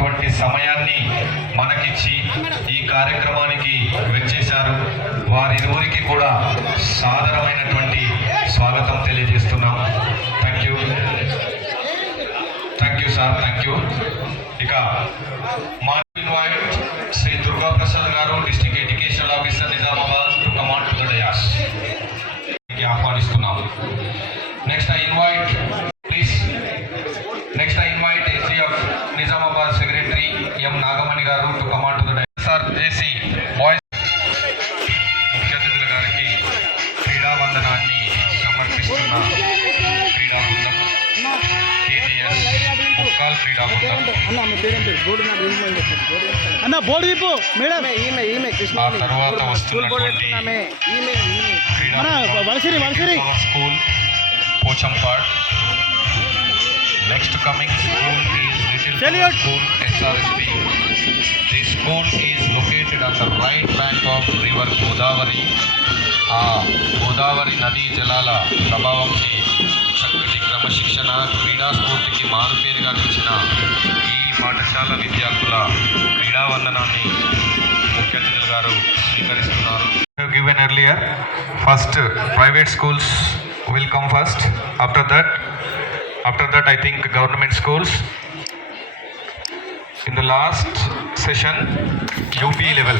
ఉన్నటువంటి సమయాన్ని మనకిచ్చి ఈ కార్యక్రమానికి వచ్చేశారు. వారిరువురికి కూడా సాదరమైనటువంటి స్వాగతం తెలియజేస్తున్నాం. Thank you thank you sir thank you ఇక మా తిప్పు మేడం. ఈమె ఈమె కృష్ణ స్కూల్ బోర్డు పెట్టుకున్నామే. ఈమె మన వలసిరి వలసిరి. School Pochampad next coming school Little Salute. School SRSP. The school is located on the right bank of river Godavari ఆ గోదావరి నదీ జలాల ప్రభావంకి చక్కటి క్రమశిక్షణ క్రీడా స్ఫూర్తికి మారుపేరుగా నిలిచిన ఈ పాఠశాల విద్యార్థుల క్రీడా వందనాన్ని ముఖ్య అతిథులు గారు స్వీకరిస్తున్నారు. Given earlier first private schools will come first after that after that I think government schools in the last session UP level.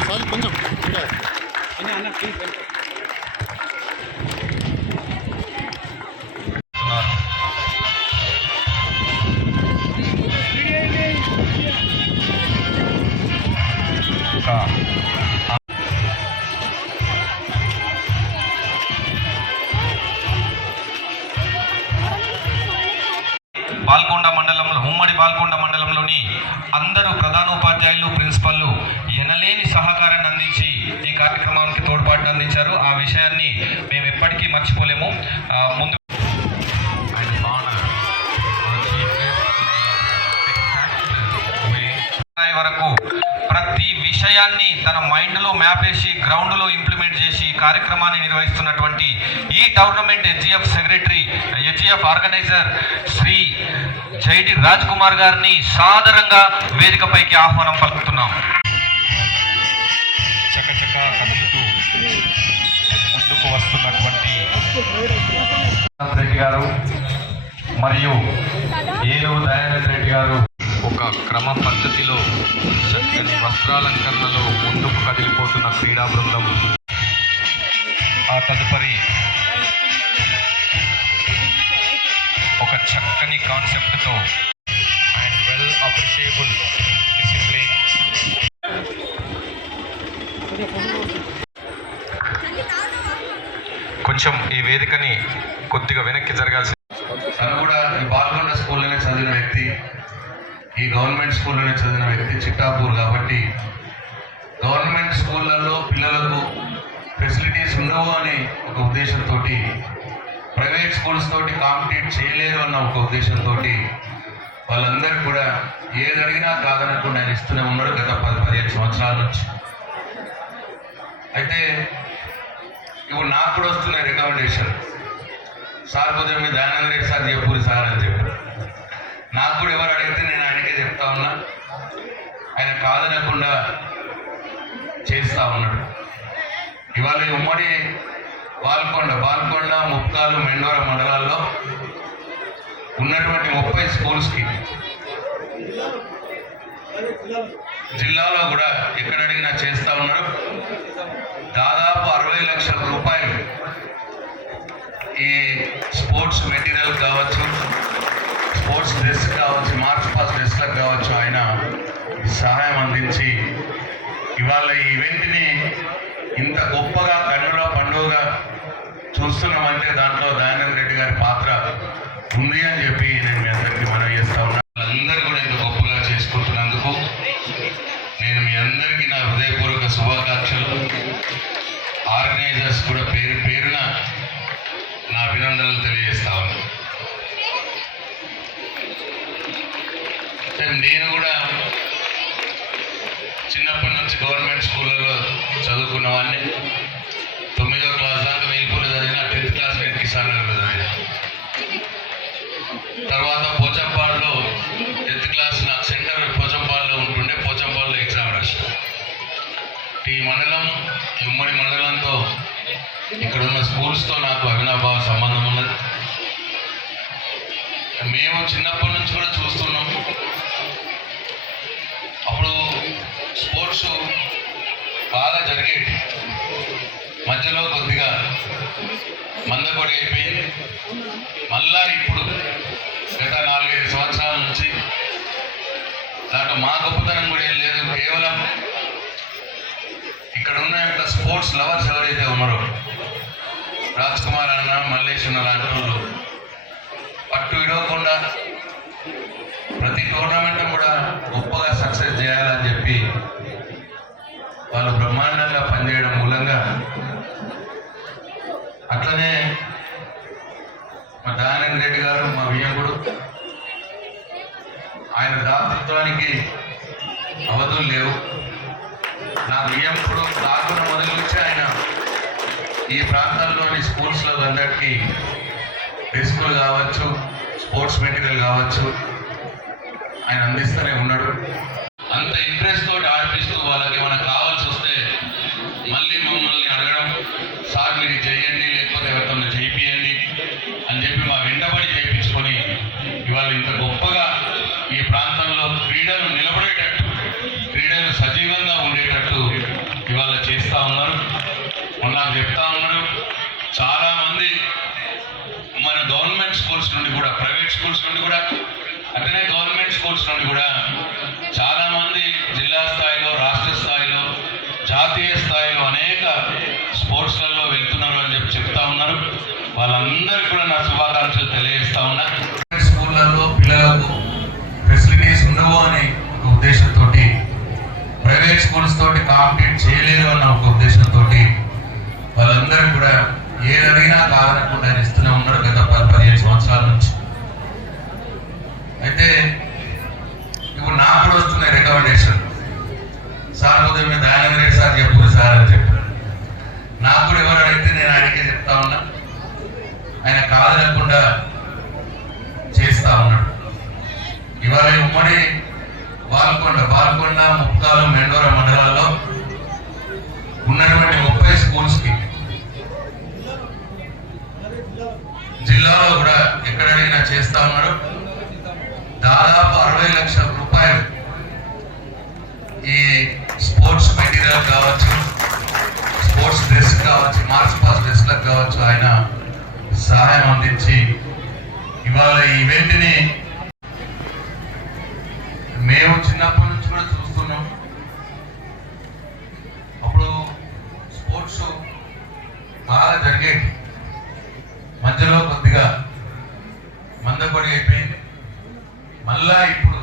వరకు ప్రతి విషయాన్ని తన మైండ్లో మ్యాప్ వేసి గ్రౌండ్లో ఇంప్లిమెంట్ చేసి ఈ కార్యక్రమాన్ని నిర్వహిస్తున్నటువంటి ఈ tournament HGF secretary HGF organiser Shri Jaiti Raj Kumar గారిని సాదరంగా వేదికపైకి ఆహ్వానం పలుకుతున్నాం. చకచక కదులుతూ ముందుకు వస్తున్నటువంటి రెడ్డి గారు మరియు ఏలూరు దయానంద్ రెడ్డి గారు ఒక క్రమ పద్ధతిలో వస్త్రాలంకరణలో ముందుకు కదిలిపోతున్న క్రీడా బృందం. ఆ తదుపరి ఒక చక్కని కాన్సెప్ట్తో అండ్ వెల్ అప్రిషియబుల్ డిసిప్లిన్ కొంచెం ఈ వేదికని కొద్దిగా వెనక్కి జరగాల్సి తను కూడా ఈ స్కూల్లోనే చదివిన వ్యక్తి. ఈ గవర్నమెంట్ స్కూల్లోనే చదివిన వ్యక్తి చిట్టాపూర్ కాబట్టి గవర్నమెంట్ స్కూళ్ళల్లో పిల్లలకు ఫెసిలిటీస్ ఉండవు అని ఒక ఉద్దేశంతో ప్రైవేట్ స్కూల్స్ తోటి కాంపిటీట్ చేయలేరు అన్న ఒక ఉద్దేశంతో వాళ్ళందరికీ కూడా ఏది అడిగినా కాదనకుండా ఆయన ఇస్తూనే ఉన్నాడు గత పది పదిహేను సంవత్సరాల నుంచి. అయితే ఇప్పుడు నాకు కూడా వస్తున్నాయి రికమెండేషన్ సార్ కొంచెం మీ దయానంద రెడ్డి సార్ చెప్పురు సార్ అని చెప్పారు. నాకు కూడా ఎవరు అడిగితే నేను ఆయనకే చెప్తా ఉన్నా. ఆయన కాదనకుండా చేస్తా ఉన్నాడు. ఇవాళ ఉమ్మడి బాల్కొండ బాల్కొండ ముప్కాలు మెండోర మండలాల్లో ఉన్నటువంటి ముప్పై స్కూల్స్కి జిల్లాలో కూడా ఎక్కడ అడిగినా చేస్తా ఉన్నాడు దాదాపు అరవై లక్షల రూపాయలు ఈ స్పోర్ట్స్ మెటీరియల్ కావచ్చు స్పోర్ట్స్ డ్రెస్ కావచ్చు మినిస్టర్ కావచ్చు ఆయన సహాయం అందించి ఇవాళ ఈ ఈవెంట్ని ఇంత గొప్పగా కన్నుల పండుగగా చూస్తున్నామంటే దాంట్లో దయానంద రెడ్డి గారి పాత్ర ఉంది అని చెప్పి నేను మీ అందరికీ మనవి చేస్తా ఉన్నా. అందరూ కూడా ఇంత గొప్పగా చేసుకుంటున్నందుకు నేను మీ అందరికీ నా హృదయపూర్వక శుభాకాంక్షలు. ఆర్గనైజర్స్ కూడా పేరు పేరున నా అభినందనలు తెలియజేస్తా ఉన్నాను నేను కూడా చిన్నప్పటి నుంచి గవర్నమెంట్ స్కూళ్ళలో చదువుకున్న వాడిని తొమ్మిదో క్లాస్ దాకా వెళ్ళిపోయి చదివిన టెన్త్ క్లాస్ నేను కిసాన్ నగర్లో చదివిన. తర్వాత పోచంపాడులో టెన్త్ క్లాస్ నాకు సెంటర్ పోచంపాడులో ఉంటుండే పోచంపాడులో ఎగ్జామ్ రాసిన. ఈ మండలం ఉమ్మడి మండలంతో ఇక్కడ ఉన్న స్కూల్స్తో నాకు అవినాభావ సంబంధం ఉన్నది. మేము చిన్నప్పటి నుంచి కూడా చూస్తున్నాం అయిపోయి మళ్ళా ఇప్పుడు గత నాలుగైదు సంవత్సరాల నుంచి దాంట్లో మా గొప్పతనం కూడా ఏం లేదు కేవలం ఇక్కడ ఉన్న యొక్క స్పోర్ట్స్ లవర్స్ ఎవరైతే ఉన్నారో రాజ్ కుమార్ అన్న మల్లేశ్వర లాంటి వాళ్ళు పట్టు విడవకుండా ప్రతి టోర్నమెంట్ కూడా గొప్పగా సక్సెస్ చేయాలని చెప్పి వాళ్ళు బ్రహ్మాండంగా పనిచేయడం మూలంగా అట్లనే మా దానంద రెడ్డి గారు మా వియ్యంకుడు ఆయన దాతృత్వానికి అవధులు లేవు. నా వియ్యంకుడు దాకున మొదలు నుంచి ఆయన ఈ ప్రాంతాల్లోని స్కూల్స్లో అందరికీ డెస్కులు కావచ్చు స్పోర్ట్స్ మెటీరియల్ కావచ్చు ఆయన అందిస్తూనే ఉన్నాడు. అంత ఇంట్రెస్ట్ తోటి ఆడిపిస్తూ వాళ్ళకి ఏమైనా కావాల్సి వస్తే మళ్ళీ మమ్మల్ని అడగడం సార్ మీరు చేయండి వాళ్ళందరికీ కూడా నా శుభాకాంక్షలు తెలియజేస్తా ఉన్నా. స్కూళ్ళల్లో పిల్లలకు ఫెసిలిటీస్ ఉండవు అనే ఒక ఉద్దేశంతో ప్రైవేట్ స్కూల్స్ తోటి కాంపిటీట్ చేయలేరు అన్న ఒక ఉద్దేశంతో వాళ్ళందరూ కూడా ఏదైనా అడిగినా కాదనకుండా ఇస్తూనే ఉన్నారు గత పది పదిహేను సంవత్సరాల నుంచి. అయితే ఇప్పుడు నాకు కూడా వస్తున్నాయి రికమెండేషన్ సార్ ఉదయం మీద దయానంద సార్ చెప్పు సార్ అని చెప్పారు నాకు కూడా ఎవరు అడిగితే నేను ఆయనకే చెప్తా ఉన్నా ఆయన కాదనకుండా చేస్తా ఉన్నాడు ఇవాళ ఈ ఉమ్మడి బాల్కొండ బాల్కొండ ముక్తాలు మెండోర మండలాల్లో ఉన్నటువంటి ముప్పై స్కూల్స్కి జిల్లాలో కూడా ఎక్కడ అడిగినా చేస్తా ఉన్నారు దాదాపు అరవై లక్షల రూపాయలు ఈ స్పోర్ట్స్ మెటీరియల్ కావచ్చు స్పోర్ట్స్ డ్రెస్ కావచ్చు మార్చ్ పాస్ డ్రెస్లకు కావచ్చు ఆయన సహాయం అందించి ఇవాళ ఈ ఈవెంట్ని మేము చిన్నప్పటి నుంచి కూడా చూస్తున్నాం. అప్పుడు స్పోర్ట్స్ బాగా జరిగేది మధ్యలో కొద్దిగా మందకొడి అయిపోయింది మళ్ళా ఇప్పుడు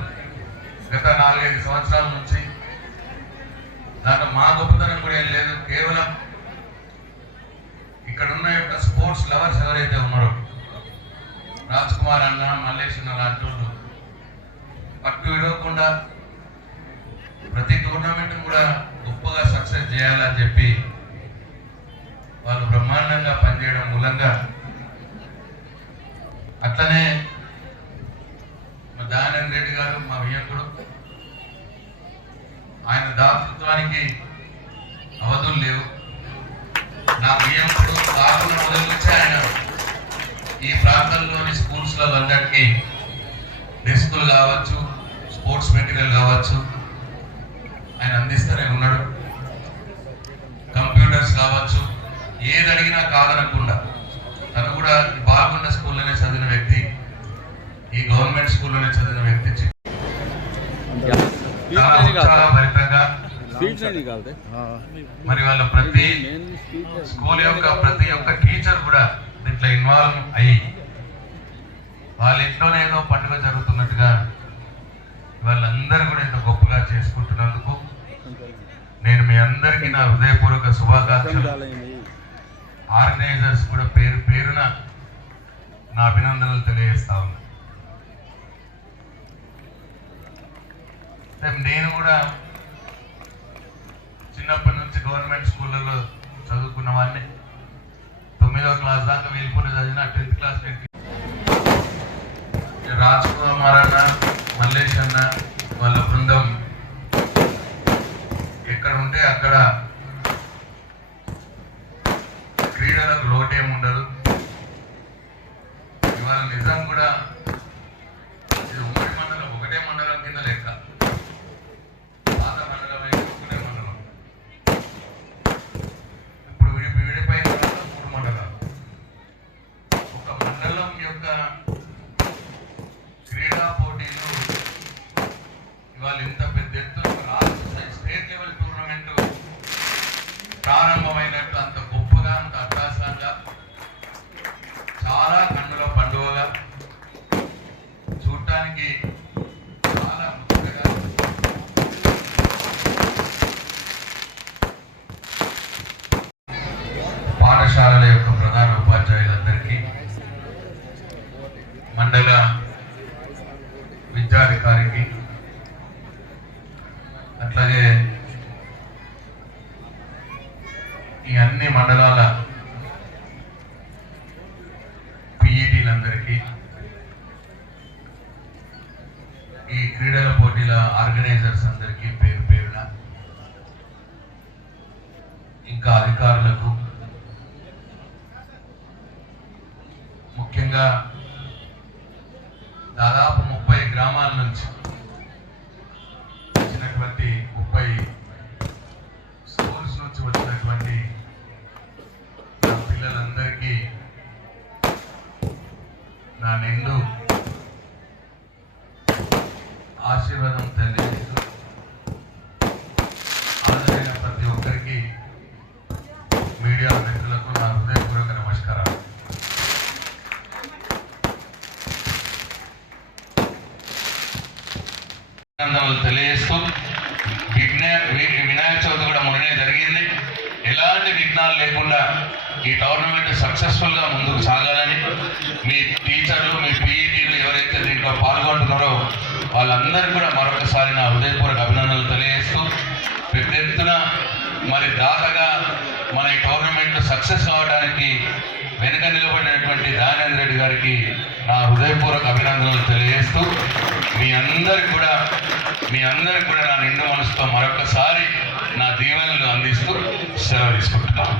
గత నాలుగైదు సంవత్సరాల నుంచి దాంట్లో మా గొప్పతనం కూడా ఏం లేదు కేవలం ఇక్కడ ఉన్న యొక్క స్పోర్ట్స్ లవర్స్ ఎవరైతే ఉన్నారో రాజ్ కుమార్ అన్న మల్లేష్ అన్న లాంటి వాళ్ళు పట్టు విడవకుండా ప్రతి టోర్నమెంట్ కూడా గొప్పగా సక్సెస్ చేయాలని చెప్పి వాళ్ళు బ్రహ్మాండంగా పనిచేయడం మూలంగా అట్లనే మా దానంద రెడ్డి గారు మా వియ్యంకుడు ఆయన దాతృత్వానికి అవధులు లేవు. నా వియ్యంకుడు కాకుండా మొదలు ఆయన ఈ ప్రాంతంలోని స్కూల్స్లో అందరికీ డెస్కులు కావచ్చు స్పోర్ట్స్ మెటీరియల్ కావచ్చు ఆయన అందిస్తూనే ఉన్నాడు కంప్యూటర్స్ కావచ్చు జరిగినా కాదనకుండా తను కూడా బాగున్న స్కూల్లోనే చదివిన వ్యక్తి ఈ గవర్నమెంట్ స్కూల్లోనే చదివిన వ్యక్తి మరి వాళ్ళ ప్రతి స్కూల్ యొక్క ప్రతి ఒక్క టీచర్ కూడా దీంట్లో ఇన్వాల్వ్ అయ్యి వాళ్ళ ఇంట్లోనే ఏదో పండుగ జరుగుతున్నట్టుగా వాళ్ళందరూ కూడా ఇంత గొప్పగా చేసుకుంటున్నందుకు నేను మీ అందరికీ నా హృదయపూర్వక శుభాకాంక్షలు. ఆర్గనైజర్స్ కూడా పేరు పేరున నా అభినందనలు తెలియజేస్తా ఉన్నా. నేను కూడా చిన్నప్పటి నుంచి గవర్నమెంట్ స్కూళ్ళలో చదువుకున్న వాడిని. తొమ్మిదో క్లాస్ దాకా వెళ్ళిపోయి చదివిన టెన్త్ క్లాస్ రాజ్ కుమార్ అన్న మల్లేష్ అన్న వాళ్ళ బృందం ఎక్కడ ఉంటే అక్కడ క్రీడలకు లోటేం ఉండదు పాఠశాలల యొక్క ప్రధాన ఉపాధ్యాయులందరికీ మండల విద్యాధికారికి అట్లాగే ఈ అన్ని మండలాల పిఈటీలందరికీ ఈ క్రీడల పోటీల ఆర్గనైజర్స్ అందరికీ పేరు పేరున ఇంకా అధికారులకు విధంగా దాదాపు ముప్పై గ్రామాల నుంచి వచ్చినటువంటి ముప్పై స్కూల్స్ నుంచి వచ్చినటువంటి నా పిల్లలందరికీ నా నిండు ఆశీర్వాదం తెలియజేస్తూ మీ టీచర్లు మీ పీఈటీలు ఎవరైతే దీంట్లో పాల్గొంటున్నారో వాళ్ళందరికీ కూడా మరొకసారి నా హృదయపూర్వక అభినందనలు తెలియజేస్తూ పెద్ద ఎత్తున మరి దాతగా మన ఈ టోర్నమెంట్ సక్సెస్ కావడానికి వెనుక నిలబడినటువంటి దానేంద్ర రెడ్డి గారికి నా హృదయపూర్వక అభినందనలు తెలియజేస్తూ మీ అందరికి కూడా మీ అందరికి కూడా నా నిండు మనసుతో మరొకసారి నా దీవెనలు అందిస్తూ సెలవు తీసుకుంటున్నాను.